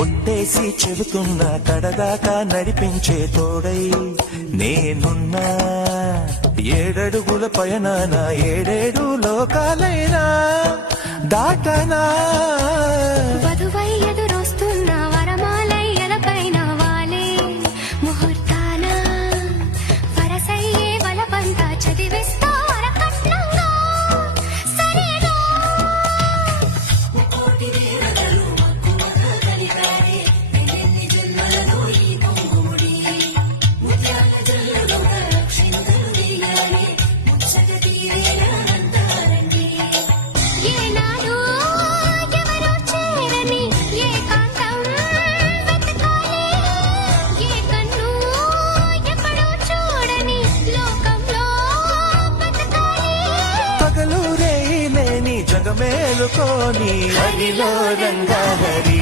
ఒట్టేసి చెబుతున్నా కడదాకా నడిపించే తోడై నేనున్నా. ఏడడుగుల పయనాన ఏడేడు లోకాలైనా దాటనా. వధువై ఎదురొస్తున్న వరమాలై ఎలపైన వాలే ముహూర్తాన వరసయ్యే వలపంతా చదివిస్తా వరకట్నంగా సరేనా. మేలుకోని హరిలో రంగాహరి